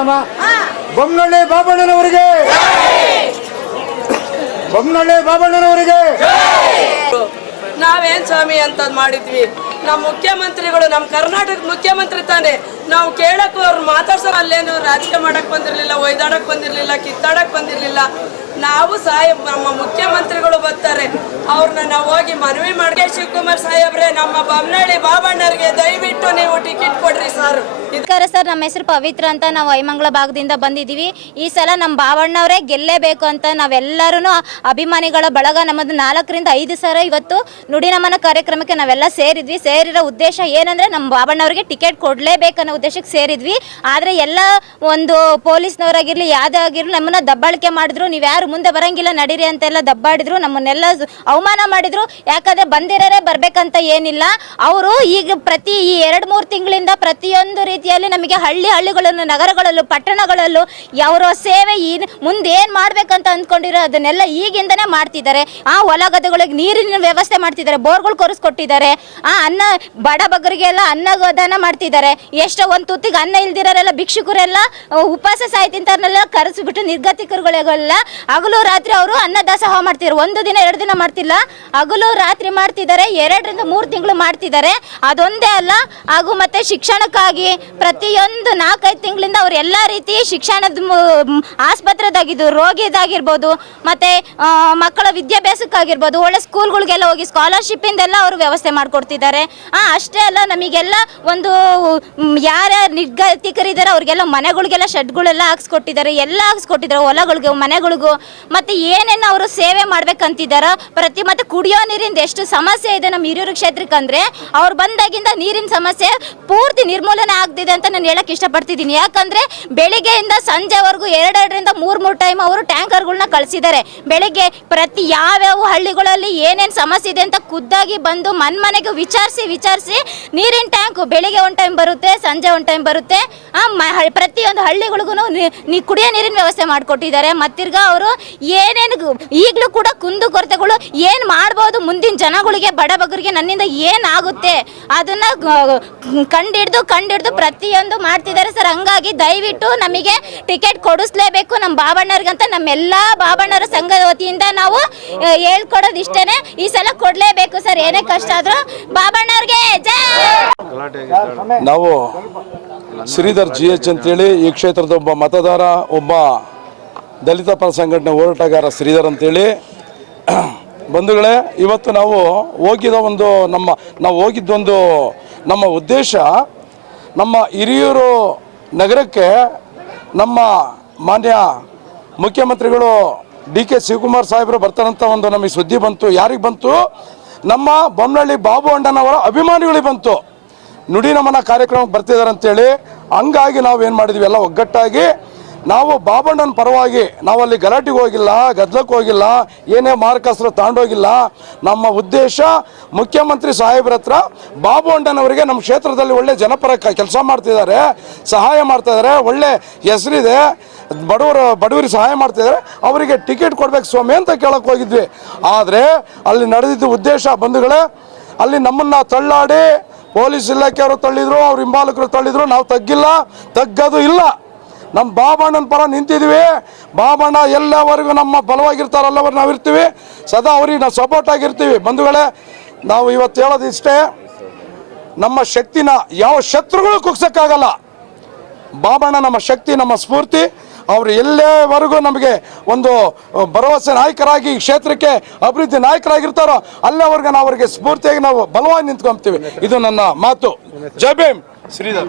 ನಮ್ಮ ಬೊಮ್ಮನಹಳ್ಳಿ ಬಾಬಣ್ಣನವರಿಗೆ, ಬೊಮ್ಮನಹಳ್ಳಿ ಬಾಬಣ್ಣನವರಿಗೆ. ನಾವೇನ್ ಸ್ವಾಮಿ ಅಂತದ್ ಮಾಡಿದ್ವಿ. ನಮ್ಮ ಮುಖ್ಯಮಂತ್ರಿಗಳು, ನಮ್ಮ ಕರ್ನಾಟಕದ ಮುಖ್ಯಮಂತ್ರಿ ತಾನೆ. ನಾವು ಕೇಳಕ್ಕೂ ಅವ್ರು ಮಾತಾಡ್ಸೋರು ಅಲ್ಲೇನು ರಾಜಕೀಯ ಮಾಡಕ್ ಬಂದಿರ್ಲಿಲ್ಲ, ಒಯ್ದಾಡಕ್ ಬಂದಿರ್ಲಿಲ್ಲ, ಕಿತ್ತಾಡಕ್ ಬಂದಿರ್ಲಿಲ್ಲ. ನಾವು ನಮ್ಮ ಮುಖ್ಯಮಂತ್ರಿಗಳು ಬರ್ತಾರೆ, ಅವ್ರನ್ನ ನಾವು ಹೋಗಿ ಮನವಿ ಮಾಡ್ಗೆ, ಶಿವಕುಮಾರ್ ಸಾಹೇಬ್ರೆ ನಮ್ಮ ಬೊಮ್ಮನಹಳ್ಳಿ ಬಾಬಣ್ಣರಿಗೆ ದಯವಿಟ್ಟು ನೀವು ಟಿಕೆಟ್ ಕೊಡ್ರಿ ಸರ್. ಸರ್, ನಮ್ಮ ಹೆಸರು ಪವಿತ್ರ ಅಂತ, ನಾವು ಐಮಂಗಲ ಭಾಗದಿಂದ ಬಂದಿದ್ದೀವಿ. ಈ ಸಲ ನಮ್ಮ ಬಾಬಣ್ಣವರೇ ಗೆಲ್ಲೇಬೇಕು ಅಂತ ನಾವೆಲ್ಲರೂ ಅಭಿಮಾನಿಗಳ ಬಳಗ ನಮ್ಮದು 4 ರಿಂದ 5 ಸಾವಿರ ಇವತ್ತು ನುಡಿ ನಮನ ಕಾರ್ಯಕ್ರಮಕ್ಕೆ ನಾವೆಲ್ಲ ಸೇರಿದ್ವಿ. ಸೇರಿರೋ ಉದ್ದೇಶ ಏನಂದ್ರೆ ನಮ್ಮ ಬಾಬಣ್ಣವರಿಗೆ ಟಿಕೆಟ್ ಕೊಡಲೇಬೇಕನ್ನೋ ಉದ್ದೇಶಕ್ಕೆ ಸೇರಿದ್ವಿ. ಆದರೆ ಎಲ್ಲ ಒಂದು ಪೊಲೀಸ್ನವರಾಗಿರಲಿ ಯಾವುದೇ ಆಗಿರಲಿ ನಮ್ಮನ್ನ ದಬ್ಬಾಳಿಕೆ ಮಾಡಿದ್ರು. ನೀವು ಯಾರು ಮುಂದೆ ಬರಂಗಿಲ್ಲ ನಡೀರಿ ಅಂತೆಲ್ಲ ದಬ್ಬಾಡಿದ್ರು, ನಮ್ಮನ್ನೆಲ್ಲ ಅವಮಾನ ಮಾಡಿದ್ರು. ಯಾಕಂದರೆ ಬಂದಿರೋರೇ ಬರಬೇಕಂತ ಏನಿಲ್ಲ. ಅವರು ಈಗ ಪ್ರತಿ ಈ 2-3 ತಿಂಗಳಿಂದ ಪ್ರತಿಯೊಂದು ರೀತಿಯಲ್ಲಿ ನಮಗೆ ಹಳ್ಳಿಗಳಲ್ಲೂ ನಗರಗಳಲ್ಲೂ ಪಟ್ಟಣಗಳಲ್ಲೂ ಅವರ ಸೇವೆ ಮುಂದೆ ಏನು ಮಾಡಬೇಕಂತ ಅಂದ್ಕೊಂಡಿರೋ ಅದನ್ನೆಲ್ಲ ಈಗಿಂದನೇ ಮಾಡ್ತಿದ್ದಾರೆ. ಆ ಹೊಲ ಗದ್ದೆಗಳಿಗೆ ನೀರಿನ ವ್ಯವಸ್ಥೆ ಮಾಡ್ತಿದ್ದಾರೆ, ಬೋರ್ಗಳು ಕೊರಿಸ್ಕೊಟ್ಟಿದ್ದಾರೆ. ಅನ್ನ ಬಡ ಬಗ್ಗರಿಗೆಲ್ಲ ಅನ್ನದಾನ ಮಾಡ್ತಿದ್ದಾರೆ. ಎಷ್ಟೋ ಒಂದು ತುತ್ತಿಗೆ ಅನ್ನ ಇಲ್ದಿರೋರೆಲ್ಲ ಭಿಕ್ಷುಕರೆಲ್ಲ ಉಪವಾಸ ಸಾಯ್ತಿಂತಾರನ್ನೆಲ್ಲ ಕರೆಸಿಬಿಟ್ಟು ನಿರ್ಗತಿಕರುಗಳೆಲ್ಲ ಹಗಲು ರಾತ್ರಿ ಅವರು ಅನ್ನದಾಸೋಹ ಮಾಡ್ತಿದ್ದಾರೆ. 1 ದಿನ 2 ದಿನ ಮಾಡ್ತಿಲ್ಲ, ಹಗಲು ರಾತ್ರಿ ಮಾಡ್ತಿದ್ದಾರೆ. 2 ರಿಂದ 3 ತಿಂಗಳು ಮಾಡ್ತಿದ್ದಾರೆ. ಅದೊಂದೇ ಅಲ್ಲ, ಹಾಗೂ ಮತ್ತೆ ಶಿಕ್ಷಣಕ್ಕಾಗಿ ಪ್ರತಿಯೊಂದು 4-5 ತಿಂಗಳಿಂದ ಅವ್ರು ಎಲ್ಲ ರೀತಿ ಶಿಕ್ಷಣದ ಆಸ್ಪತ್ರೆದಾಗಿದ್ದು ರೋಗಿದಾಗಿರ್ಬೋದು, ಮತ್ತು ಮಕ್ಕಳ ವಿದ್ಯಾಭ್ಯಾಸಕ್ಕಾಗಿರ್ಬೋದು, ಒಳ್ಳೆ ಸ್ಕೂಲ್ಗಳಿಗೆಲ್ಲ ಹೋಗಿ ಸ್ಕಾಲರ್ಶಿಪ್ಪಿಂದೆಲ್ಲ ಅವರು ವ್ಯವಸ್ಥೆ ಮಾಡಿಕೊಡ್ತಿದ್ದಾರೆ. ಅಷ್ಟೇ ಅಲ್ಲ, ನಮಗೆಲ್ಲ ಒಂದು ಯಾರ್ಯಾರು ನಿರ್ಗತಿಕರಿದ್ದಾರೆ ಅವ್ರಿಗೆಲ್ಲ ಮನೆಗಳಿಗೆಲ್ಲ ಶೆಡ್ಗಳೆಲ್ಲ ಹಾಕ್ಸ್ಕೊಟ್ಟಿದ್ದಾರೆ, ಎಲ್ಲ ಹಾಕ್ಸ್ಕೊಟ್ಟಿದ್ದಾರೆ, ಹೊಲಗಳಿಗೂ ಮನೆಗಳಿಗೂ. ಮತ್ತು ಏನೇನು ಅವರು ಸೇವೆ ಮಾಡ್ಬೇಕಂತಿದ್ದಾರೋ ಮತ್ತು ಕುಡಿಯೋ ನೀರಿಂದ ಎಷ್ಟು ಸಮಸ್ಯೆ ಇದೆ ನಮ್ಮ ಹಿರಿಯೂರು ಕ್ಷೇತ್ರಕ್ಕೆ ಅಂದರೆ, ಅವ್ರು ಬಂದಾಗಿಂದ ನೀರಿನ ಸಮಸ್ಯೆ ಪೂರ್ತಿ ನಿರ್ಮೂಲನೆ ಆಗ್ತಿದೆ ಅಂತ ನಾನು ಹೇಳಕ್ಕೆ ಇಷ್ಟಪಡ್ತಿದ್ದೀನಿ. ಯಾಕಂದರೆ ಬೆಳಿಗ್ಗೆಯಿಂದ ಸಂಜೆವರೆಗೂ 2 ರಿಂದ 3 ಟೈಮ್ ಅವರು ಟ್ಯಾಂಕರ್ಗಳನ್ನ ಕಳಿಸಿದ್ದಾರೆ. ಬೆಳಿಗ್ಗೆ ಪ್ರತಿ ಯಾವ್ಯಾವ ಹಳ್ಳಿಗಳಲ್ಲಿ ಏನೇನು ಸಮಸ್ಯೆ ಇದೆ ಅಂತ ಖುದ್ದಾಗಿ ಬಂದು ಮನೆಗೆ ವಿಚಾರಿಸಿ ನೀರಿನ ಟ್ಯಾಂಕ್ ಬೆಳಿಗ್ಗೆ 1 ಟೈಮ್ ಬರುತ್ತೆ, ಸಂಜೆ 1 ಟೈಮ್ ಬರುತ್ತೆ. ಪ್ರತಿಯೊಂದು ಹಳ್ಳಿಗಳಿಗೂ ಕುಡಿಯೋ ನೀರಿನ ವ್ಯವಸ್ಥೆ ಮಾಡಿಕೊಟ್ಟಿದ್ದಾರೆ. ಮತ್ತಿರ್ಗ ಅವರು ಏನೇನು ಈಗಲೂ ಕೂಡ ಕುಂದು ಕೊರತೆಗಳು ಏನು ಮಾಡ್ಬೋದು ಮುಂದಿನ ಜನಗಳಿಗೆ, ಬಡಬಗರಿಗೆ ನನ್ನಿಂದ ಏನಾಗುತ್ತೆ ಅದನ್ನು ಕಂಡಿಡ್ದು ಪ್ರತಿಯೊಂದು ಮಾಡ್ತಿದ್ದಾರೆ ಸರ್. ಹಂಗಾಗಿ ದಯವಿಟ್ಟು ನಮಗೆ ಟಿಕೆಟ್ ಕೊಡಿಸ್ಲೇಬೇಕು ನಮ್ಮ ಬಾಬಣ್ಣವ್ರಿಗಂತ ನಮ್ಮೆಲ್ಲ ಬಾಬಣ್ಣರ ಸಂಘದ ವತಿಯಿಂದ ನಾವು ಹೇಳ್ಕೊಡೋದು ಇಷ್ಟೇನೆ. ಈ ಸಲ ಕೊಡಲೇಬೇಕು ಸರ್, ಏನೇ ಕಷ್ಟ ಆದರೂ ಬಾಬಣ್ಣವ್ರಿಗೆ ಜೈ. ನಾವು ಶ್ರೀಧರ್ GH ಅಂತೇಳಿ ಈ ಕ್ಷೇತ್ರದ ಒಬ್ಬ ಮತದಾರ, ಒಬ್ಬ ದಲಿತ ಪರ ಸಂಘಟನೆ ಹೋರಾಟಗಾರ ಶ್ರೀಧರ್ ಅಂತೇಳಿ. ಬಂಧುಗಳೇ, ಇವತ್ತು ನಾವು ಹೋಗಿದ್ದೊಂದು ನಮ್ಮ ಉದ್ದೇಶ, ನಮ್ಮ ಹಿರಿಯೂರು ನಗರಕ್ಕೆ ನಮ್ಮ ಮಾನ್ಯ ಮುಖ್ಯಮಂತ್ರಿಗಳು DK ಶಿವಕುಮಾರ್ ಸಾಹೇಬರು ಬರ್ತಾರಂತ ಒಂದು ನಮಗೆ ಸುದ್ದಿ ಬಂತು. ಯಾರಿಗೆ ಬಂತು? ನಮ್ಮ ಬೊಮ್ಮನಹಳ್ಳಿ ಬಾಬು ಅಣ್ಣನವರ ಅಭಿಮಾನಿಗಳಿಗೆ ಬಂತು. ನುಡಿ ನಮನ ಕಾರ್ಯಕ್ರಮಕ್ಕೆ ಬರ್ತಿದ್ದಾರೆ ಅಂತೇಳಿ. ಹಂಗಾಗಿ ನಾವೇನು ಮಾಡಿದ್ವಿ, ಎಲ್ಲ ಒಗ್ಗಟ್ಟಾಗಿ ನಾವು ಬಾಬಣ್ಣನ ಪರವಾಗಿ ನಾವಲ್ಲಿ ಗಲಾಟೆಗೆ ಹೋಗಿಲ್ಲ, ಗದ್ದಲಕ್ಕೆ ಹೋಗಿಲ್ಲ, ಏನೇ ಮಾರ್ಕಸ್ತ್ರ ತಾಂಡೋಗಿಲ್ಲ. ನಮ್ಮ ಉದ್ದೇಶ ಮುಖ್ಯಮಂತ್ರಿ ಸಾಹೇಬ್ರ ಹತ್ರ ಬಾಬು ಅಣ್ಣನವರಿಗೆ ನಮ್ಮ ಕ್ಷೇತ್ರದಲ್ಲಿ ಒಳ್ಳೆ ಜನಪರ ಕೆಲಸ ಮಾಡ್ತಿದ್ದಾರೆ, ಸಹಾಯ ಮಾಡ್ತಾಯಿದ್ದಾರೆ, ಒಳ್ಳೆ ಹೆಸರಿದೆ, ಬಡವರಿಗೆ ಸಹಾಯ ಮಾಡ್ತಿದ್ದಾರೆ, ಅವರಿಗೆ ಟಿಕೆಟ್ ಕೊಡ್ಬೇಕು ಸ್ವಾಮಿ ಅಂತ ಕೇಳಕ್ಕೆ ಹೋಗಿದ್ವಿ. ಆದರೆ ಅಲ್ಲಿ ನಡೆದಿದ್ದು ಉದ್ದೇಶ ಬಂಧುಗಳೇ, ಅಲ್ಲಿ ನಮ್ಮನ್ನು ತಳ್ಳಾಡಿ ಪೊಲೀಸ್ ಇಲಾಖೆಯವರು ತಳ್ಳಿದ್ರು, ಅವ್ರ ಹಿಂಬಾಲಕರು ತಳ್ಳಿದ್ರು. ನಾವು ತಗ್ಗೋದು ಇಲ್ಲ. ನಮ್ಮ ಬಾಬಣ್ಣನ ಪರ ನಿಂತಿದ್ವಿ. ಬಾಬಣ್ಣ ಎಲ್ಲವರೆಗೂ ನಮ್ಮ ಬಲವಾಗಿರ್ತಾರೆ ಅಲ್ಲವರು ನಾವು ಇರ್ತೀವಿ, ಸದಾ ಅವ್ರಿಗೆ ನಾವು ಸಪೋರ್ಟ್ ಆಗಿರ್ತೀವಿ. ಬಂಧುಗಳೇ, ನಾವು ಇವತ್ತು ಹೇಳೋದು ಇಷ್ಟೇ, ನಮ್ಮ ಶಕ್ತಿನ ಯಾವ ಶತ್ರುಗಳು ಕುಗ್ಸೋಕ್ಕಾಗಲ್ಲ. ಬಾಬಣ್ಣ ನಮ್ಮ ಶಕ್ತಿ, ನಮ್ಮ ಸ್ಫೂರ್ತಿ. ಅವರು ಎಲ್ಲೇವರೆಗೂ ನಮಗೆ ಒಂದು ಭರವಸೆ ನಾಯಕರಾಗಿ ಕ್ಷೇತ್ರಕ್ಕೆ ಅಭಿವೃದ್ಧಿ ನಾಯಕರಾಗಿರ್ತಾರೋ ಅಲ್ಲಿವರೆಗೂ ನಾವು ಅವರಿಗೆ ಸ್ಫೂರ್ತಿಯಾಗಿ ನಾವು ಬಲವಾಗಿ ನಿಂತ್ಕೊಂತೀವಿ. ಇದು ನನ್ನ ಮಾತು. ಜೈ ಭೀಮ್. ಶ್ರೀಧರ್.